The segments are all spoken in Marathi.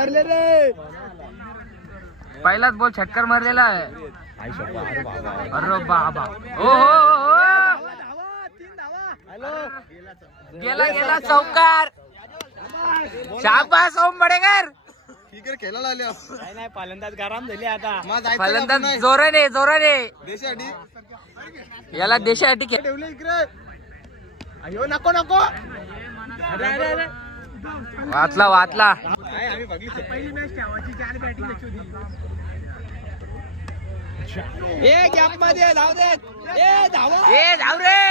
मारले रे. पहिलाच बॉल छटकर मारलेला आहे. अरे बाबा. हो गेला गेला चौकार. शाबास ओम बडेकर. खेळायला आले नाही. फलंदाज गरम झाली आता. फलंदाज जोराने जोराने देशासाठी याला देशासाठी ठेवले इकडे. अयो नको नको. वाचला वाचला. आम्ही बघली पहिली मॅच ठेवायची. 4 बॅटिंग होती. ए गॅप मध्ये धाव देत. ए धाव. ए धाव रे.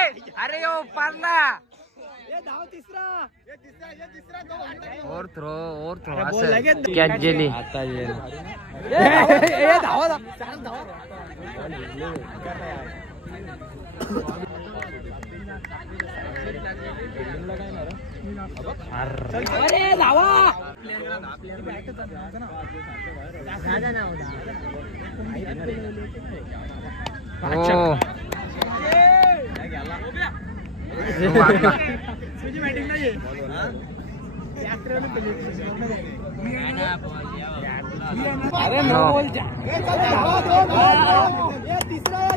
अरे यो पारला. ए धाव तिसरा. ए तिसरा तो. और थ्रो असं कॅच गेली. आता ए धाव धाव. अरे धावा. अरे नो बोल जा.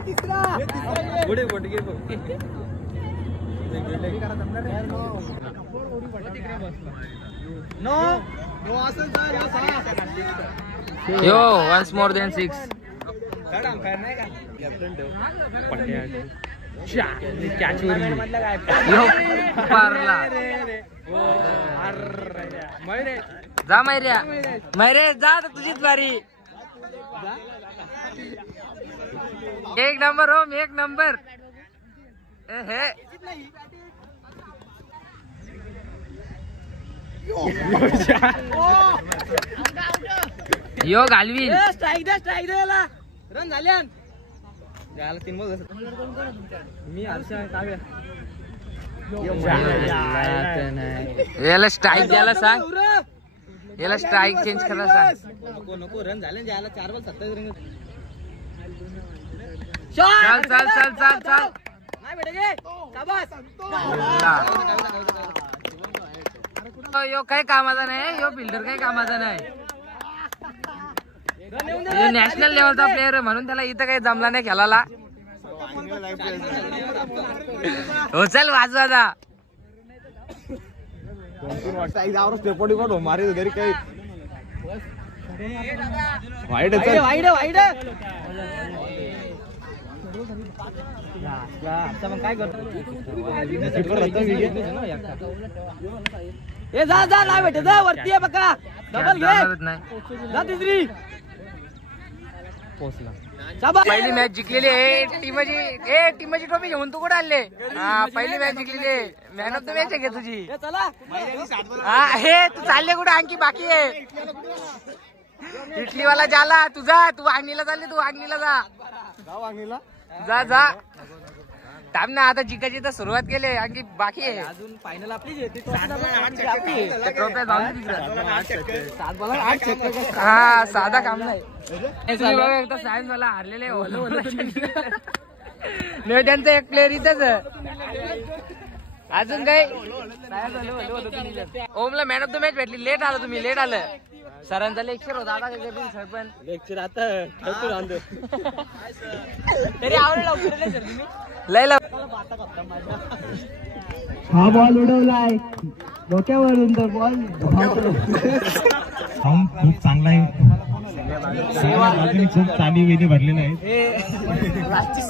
तिसरा पुढे बोट घे. नो असं यो वन्स मोर देन 6. जा मैर्या मैरे जा तुझीच बारी. 1 नंबर ओम 1 नंबर. हे यो घालवी. स्ट्राईक दे याला. रन झाल्या. 3 बॉल. मी हर्षा काव्या. याला स्ट्राईक द्यायला सांग. याला स्ट्राईक चेंज करायला सांग. नको रन झाले. याला 4 बॉल 27 रन. चल नाही भेटे. यो काही कामाचा नाही. यो फिल्डर काही कामाचा नाही. यो नॅशनल लेवलचा प्लेअर म्हणून त्याला इथं काही जमला नाही खेळायला. हो चल वाजवा जा. मारे घरी काही वाईट मग काय करतो. ए जा नाही भेटे. जा वरती आहे बघा. डबल घे. जा तिसरी. पोचला. पहिली मॅच जिंकलेली आहे टीमची ट्रॉफी घेऊन तू कुठे आले. हा पहिली मॅच जिंकलेली आहे. मॅन ऑफ द मॅच आहे घे तुझी. हा हे तू चालले कुठे आणखी बाकी आहे. इटलीवाला जाला तुझा. तू वांगणीला चालली. तू वांगणीला जा. जा थांब ना. आता जिंकायची तर सुरुवात केली. आणखी बाकी आहे अजून फायनल आपली. हा साधा काम नाही. सायन्स वाला हारलेले नाही. त्यांचा एक प्लेअर इथंच. अजून काही ओमला मॅन ऑफ द मॅच भेटली. लेट आलं तुम्ही. लेट आलं. सरांचा लेक्चर होता. आता सर पण लेक्चर आता तरी आवडेल लय हा बॉल उडवलाय डोक्यावरून. तर बॉल खूप चांगला आहे. खूप चाली वेदी भरलेला आहे.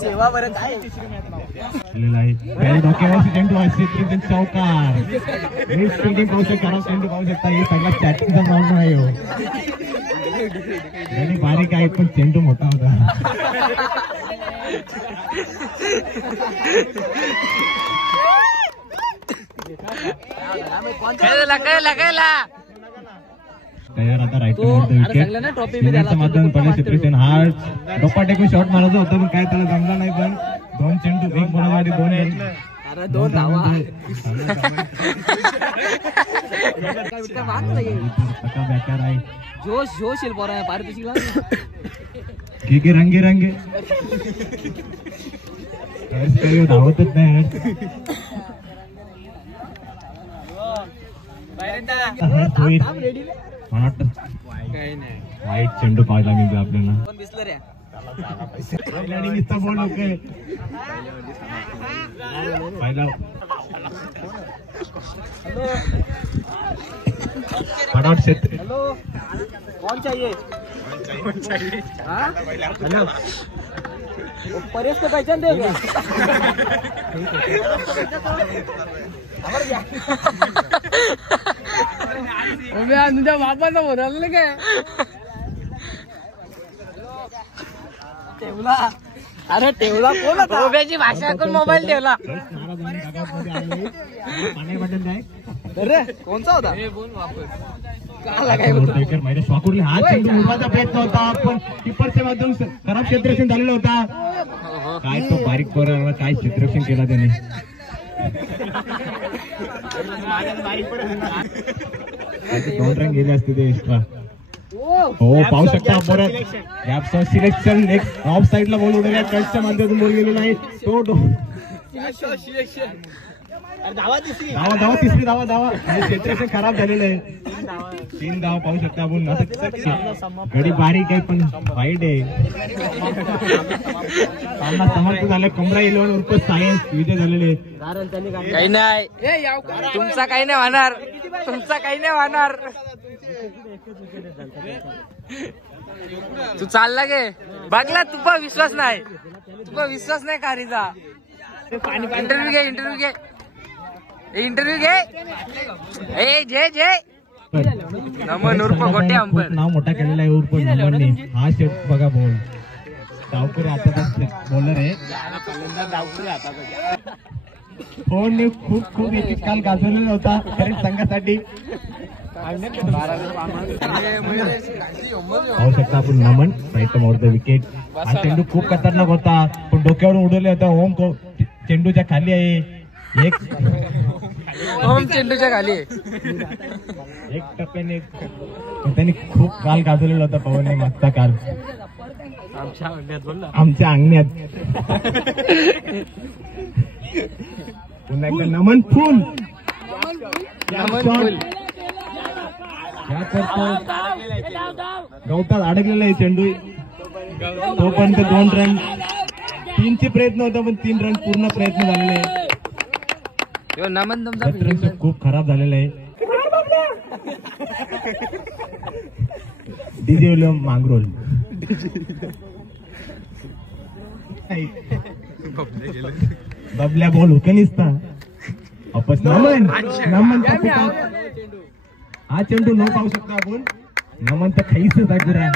सेवा बरं काय डोक्यावर चेंडू चौकार. स्पिंडिंग पाहू शकता. हे सगळा चॅटिंगचा प्रॉब्लेम आहे. बारीक आहे पण चेंडू मोठा होता. तयार आता राईट माध्यम सेपरेशन. हा डोपा टेकून शॉट मारायचं होतं पण काय त्याला जमला नाही. पण 2 चेंडू 1 बोलावाडी 2 धावा. जोश येईल पोरा पारितोषिकला. रंगे धावतच नाही. मला वाटतं वाईट चेंडू पाहायला मिळतो आपल्याला. नुसता बॉल ओके पहिला फटाफट क्षेत्र कौन चाहिए परेश को पहचान दे तुझ्या बापाचा बोलायला काय ठेवला. अरे ठेवला कोण होता भाषा करून मोबाईल ठेवला. अरे कोणचा होता शॉकरले हा चेंडू उडवायचा प्रयत्न होता पण किपरच्या माध्यम खराब क्षेत्ररक्षण झालेला होता. काय तो बारीक पोराला काय क्षेत्ररक्षण केला त्याने. दोन रन गेले असते ते एक्स्ट्रा. हो पाहू शकता परत गॅपचं सिलेक्शन नेक्स्ट ऑफ साईडला बॉल उडवल्या कटच्या माध्यमातून बॉल गेलेला आहे. तो धावा तिसरी धावा क्षेत्ररक्षण खराब झालेलं आहे. 3 धावा पाहू शकता आपण. गडी बारीक आहे पण वाईट आहे. सामना समाप्त झाला. कोमरा 11 उर्फ सायन्स विजय झालेले. काही नाही तुमचा काही नाही होणार. तुमचा काही नाही होणार. तू चालला गे बघला. तुपा विश्वास नाही. तुपा विश्वास नाही कारीचा. इंटरव्ह्यू घे इंटरव्ह्यू घे. ए जय नमन उर्फ गोटे अंपर नाव मोठा केलेला आहे उर्फ नमनने. हा शेट बघा बॉल डावकरी हाताचा बॉलर आहे. फोनने खूप एक काल गाजवलेला होता खरेच संघासाठी. पाहू शकता आपण नमन राईट मोर द विकेट. हा चेंडू खूप खतरनाक होता पण डोक्यावरून उडवले होता. ओम चेंडूच्या खाली आहे. एक ओम चेंडूच्या खाली एक टप्प्याने त्यांनी खूप काल गाजवलेला होता पवनने मागचा काल आमच्या अंगण्यात. पुन्हा एकदा नमन फुल गवतात अडकलेला आहे चेंडू. तोपर्यंत 2 रन 3चे प्रयत्न होता पण 3 रन पूर्ण प्रयत्न झालेले आहे. खूप खराब झालेलं आहे. DJ Mangrol Bablya ball okay निसता वापस नमन हा चेंडू न पाहू शकता आपण. नमन तर खाईच दाखवूया.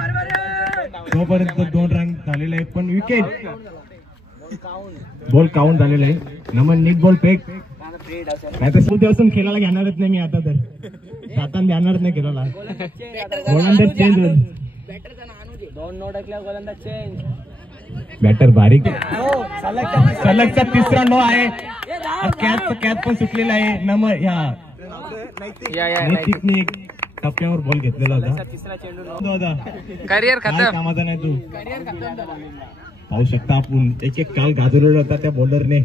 तोपर्यंत 2 रन झालेले आहे पण विकेट बॉल काउंट झालेला आहे. नमन नीट बॉल फेक नाही तर सूर्यापासून खेळायला घेणारच नाही मी. आता तर जाताना जाणारच नाही खेळायला. गोलंदाज चेंज होईल. बॅटर बारीक सलगचा 3रा नो आहे. कॅच पण सुटलेला आहे. नमन नैतिकने एक टप्प्यावर बॉल घेतलेला होता. करिअर खतम. कामाचा नाही तू. पाहू शकता आपण एक काल गाजवलेला होता त्या बॉलरने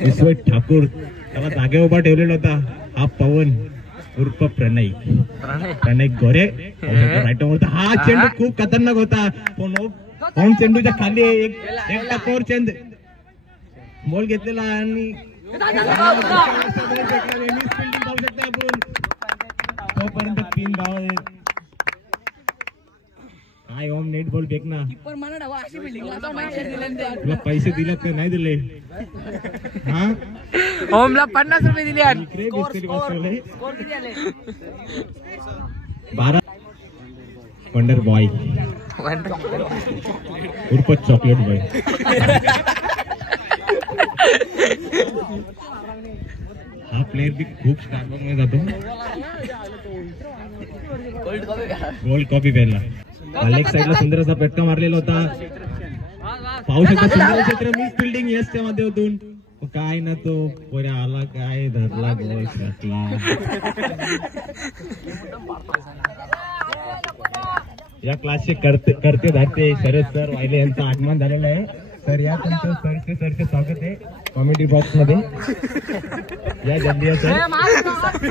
विश्व ठाकूर. त्याला जागे उभा ठेवलेला होता. हा पवन उर्फ प्रणय गोरे. राईट होता. हा चेंडू खूप खतरनाक होता पण चेंडूच्या खाली एक टप्प्यावर चेंड बॉल घेतलेला आणि तोपर्यंत 3 धावा. काय ओम नेट बॉल फेक ना. तुला पैसे दिले तर नाही दिले. हा ओमला 50 रुपये दिले. 12 वंडर बॉय उर्फ चॉकलेट बॉय. हा प्लेयर भी खूप स्टार्बक मध्ये जातो. गोल्ड कॉपी पेनला लेग साईडला सुंदर असा फटका मारलेला होता. पाहू शकता सुंदर क्षेत्र मिस फिल्डिंग यशच्या माध्यमातून. काय ना तो पोऱ्या आला काय धरला गोल घातला. या क्लासचे करते धारते शरद सर वाहिले यांचं आगमन झालेलं आहे. सर या तुमचं सरचे स्वागत आहे कॉमेडी बॉक्स मध्ये. या जल्दी सर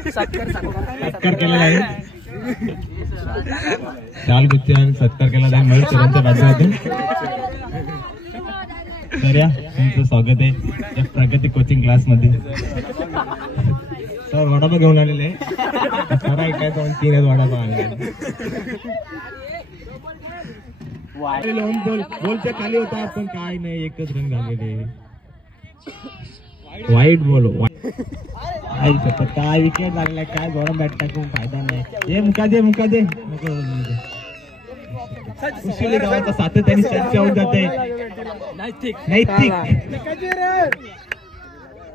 सत्कार केलेला आहे. शाल गुच्छ सत्कार केला जाईल मयूर सरांच्या माध्यमातून. तर या तुमचं स्वागत आहे या प्रगती कोचिंग क्लास मध्ये. सर वडापाव घेऊन आलेले सर काय 2-3 वडापाव आले. बॉलच्या खाली होता पण काय नाही एकच रन झालेले. वाईट बॉल काय विकेट लागलाय काय जोरात बॅट टाकून फायदा नाही. हे मुका दे गावाचा सातत्याने चर्चा होत जाते.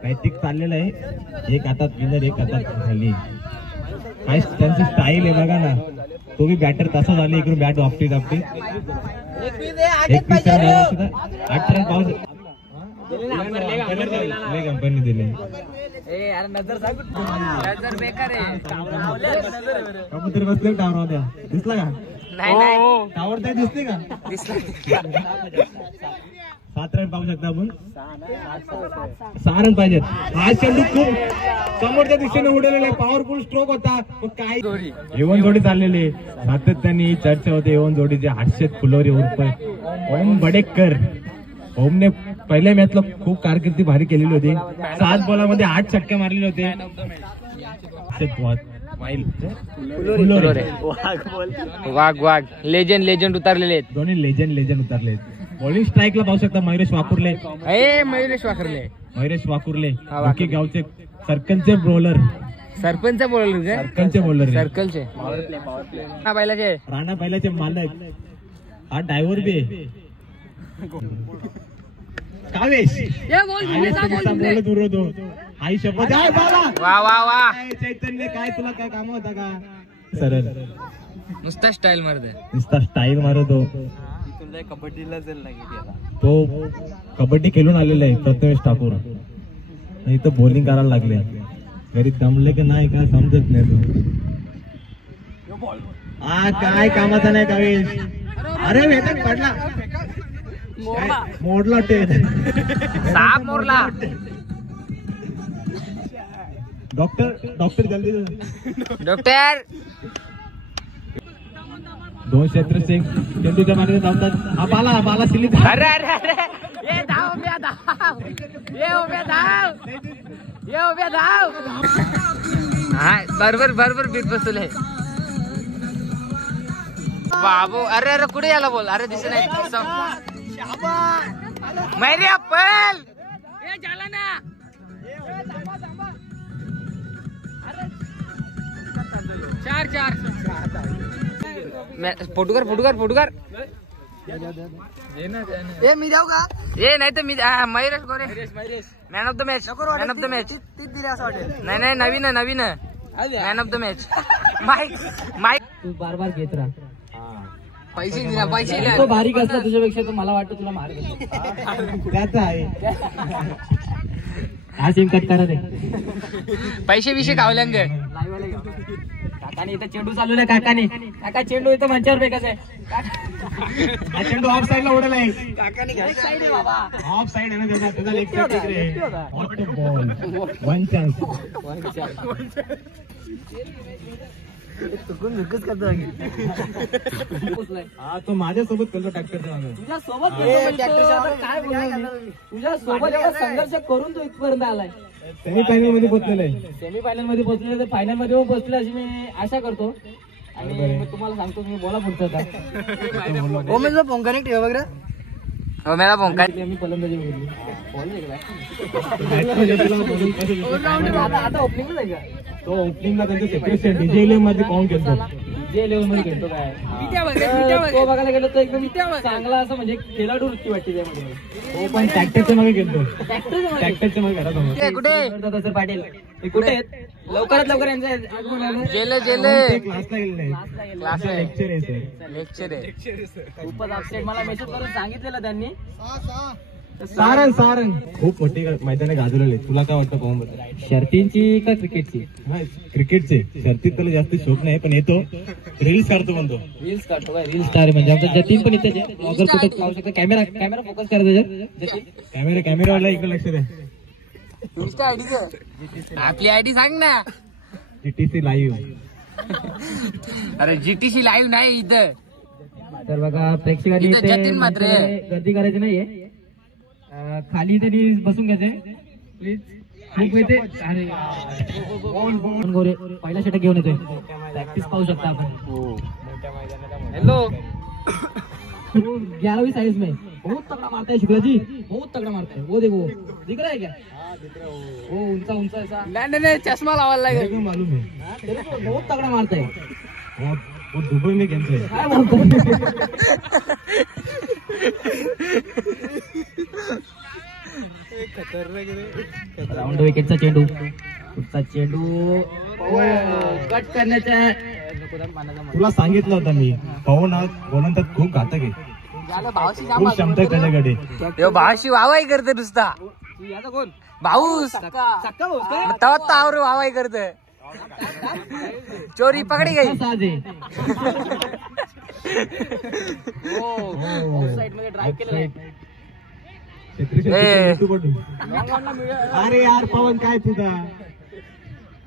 नैतिक चाललेलं आहे. एक हातात विनर एक हातात खाली. काय त्यांची स्टाईल आहे बघा ना. तो बी बॅटर तसा झाला इकडून बॅट वापटी 8 रन पाऊस कंपनी दिले. कबूतर बसले टावर द्या दिसला का टावर त्या दिसते का 7 रन पाहू शकता आपण. 6 रन पाहिजेत. हा चेंडू खूप समोरच्या दिशेने उडवलेला आहे. पॉवरफुल स्ट्रोक होता पण काय एवन जोडी चाललेली सातत्याने चर्चा होते. एवन जोडीचे हर्षद फुलोरी उर्फ ओम बडेकर. ओमने पहिल्या मॅचला खूप कारकिर्दी भारी केलेली होती. 7 बॉलामध्ये 8 छक्के मारलेले होते. वाघ लेजंड उतरलेले आहेत. दोन्ही लेजंड उतरले. बॉलिंग स्ट्राईकला पाहू शकता मयुरेश वाकुर्ले. मयुरेश वाकुर्ले बाकी गावचे सर्कलचे बॉलर. सरपंच बोलले सर्कलचे राणा बैलाचे मालक. हा ड्रायव्हर बी आहे. कावेश बोलत उरवतो. आई शपथ आहे बाबा. वा चैतन्य काय तुला काय काम होता का. सरळ नुसता स्टाईल मारतो. तो कबड्डी खेळून आलेला आहे प्रथमेश ठाकूर. इथं बॉलिंग करायला लागले. घरी दमले की नाही काय समजत नाही. काय कामाचा नाही कावेश. अरे वेदक पडला मोडला साप मोरला. डॉक्टर जल्दी डॉक्टर 2 क्षेत्रसिंग चेंडूच्या मागे धावतात. हा बाला सिलीत. अरे ये धाव बरोबर बीट बसले बाबू. अरे कुठे याला बोल. अरे दिसे नाही मैरी अप्पल झाला ना. चार फोटोकर मी जाऊ का. नाही तर मी Mayuresh Gore man of the match. नाही नवीन man of the match. Mike तू बार घेत राहा. पैसे तो भारी कसला तुझ्यापेक्षा तर मला वाटतं तुला मार त्याचा आहे. हा सिम कट करा. पैसे विषय कावल्यांग. काकाने इथं चेंडू चालवलाय. काका चेंडू इथं मंचावर फेकायचा आहे. हा चेंडू ऑफ साईडला उडला आहे. साईड आहे बाबा. ऑफ साईड आहे ना त्याचा लेग साईड बॉल 1 चान्स. हा तो माझ्यासोबत करतो ट्रॅक्टरच्या मागे. तुझ्यासोबत संघर्ष करून तो इथपर्यंत आलाय. सेमीफायनल मध्ये पोहोचलेला आहे. सेमीफायनल मध्ये पोहोचले तर फायनल मध्ये पण पोहोचले अशी मी आशा करतो. आणि मी तुम्हाला सांगतो मी बोला पुढचं फोन कनेक्ट आहे वगैरे. मेरा फोन काय मी फलंदाजी बघितली. आता ओपनिंग आहे का. तो ओपनिंगला त्यांचं सेपरेशन डीजे लेव्हल मध्ये काउंट केलं. डीजे लेव्हल मध्ये खेळतो काय. तो बघायला गेलो तर एकदम चांगला असं म्हणजे खेळाडू वृत्ती वाटते त्यामध्ये. तो पण ट्रॅक्टरच्या मागे गेलो. ट्रॅक्टरच्या मागे घरात कुठे सर पाटील कुठे आहेत. लवकरात लवकर यांचा क्लासला लेक्चर आहे. खूपच अपसेट. मला मेसेज करून सांगितलेलं त्यांनी. सारंग खूप मोठी मैदाने गाजवलेले. तुला काय वाटतं पाहून. शर्तींची का क्रिकेटची. क्रिकेटचे. शर्तीत त्याला जास्त शौक नाही पण येतो रील्स काढतो म्हणतो. रील्स काढतो काय. रील्स स्टार म्हणजे आमचा जतीन पण इथे ब्लॉगर कुठे पाहू शकतो. कॅमेरा फोकस करा. कॅमेरावाला इकडे लक्ष द्या. आपली आयडी सांग ना. जीटीसी लाईव्ह अरे जीटीसी लाईव्ह नाही इथं. तर बघा प्रेक्षकांनी इथं इथे जतीन मात्र आहे. मंचावर गर्दी करायची नाहीये. खाली त्यांनी बसून घ्यायचे प्लीज. खूप इथे अरे गोरे पहिला षटक घेऊन येतोय. प्रॅक्टिस पाहू शकता आपण. हेलो 11वीं साइज में बहुत तगड़ा मारता है शुक्ला जी, बहुत तगड़ा मारता है. वो देखो दिख रहा है क्या? वो ऊंचा ऊंचा ऐसा लँडने चष्मा लावायला लागेल. मालूम है तेरे को बहुत तगड़ा मारता है. वो दुबई में खेलते हैं. काय बोलतो? राऊंड विकेटचा चेंडू. पुढचा चेंडू कट करण्याच्या तुला सांगितलं होतं मी, पवन हा गोलंदाज खूप घातक आहे. खूप क्षमता आहे त्याच्याकडे. यो भावाशी वावाई करते नुसता. भाऊस तवा तावर वावाई करत. चोरी पकडी गई. साज आहे. ऑफसाईड मध्ये ड्राइव्ह केलेला आहे. अरे यार पवन काय तुझा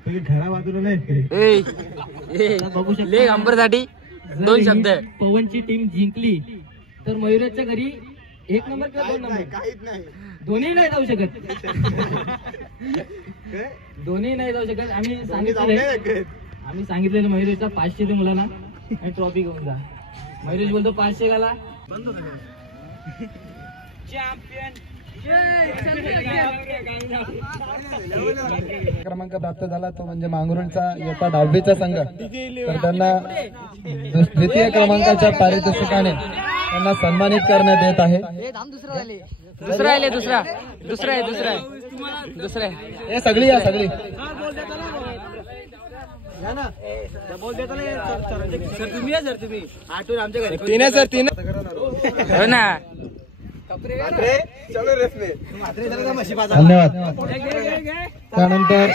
तुझ्या घरा बाजूला नाही. बघू शकता ले अंबर साठी जर 2 ही शब्द. पवनची टीम जिंकली तर मयुराच्या घरी 1 नंबर किंवा 2 नंबर काहीच नाही. दोन्ही नाही जाऊ शकत. दोन्ही नाही जाऊ शकत. आम्ही सांगितलेलं मयुरेशचा 500 दे मुलांना आणि ट्रॉफी घेऊन जा. मयुरेश बोलतो 500 घाला. क्रमांक प्राप्त झाला तो म्हणजे मांगरुळचा इयत्ता 10वीचा संघ. तर त्यांना द्वितीय क्रमांकाच्या पारितोषिकाने त्यांना सन्मानित करण्यात येत आहे. दुसरा आहे दुसरा आहे. हे सगळी या सगळी तीन सर तीन हो ना. धन्यवाद. त्यानंतर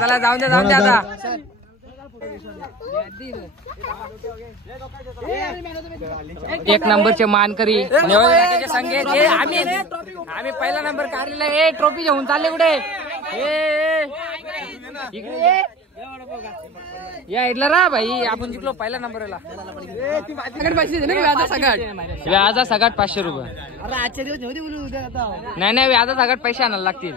चला जाऊन द्या आता. एक नंबरचे मानकरी संघ आम्ही पहिला नंबर काढलेला आहे. ट्रॉफी घेऊन चालले कुठे? इकडे या इडला रा भाई. आपण जिंकलो पहिला नंबरला. व्याजा सगळ्यात 500 रुपये. नाही व्याजा सगळ्यात पैसे आणायला लागतील.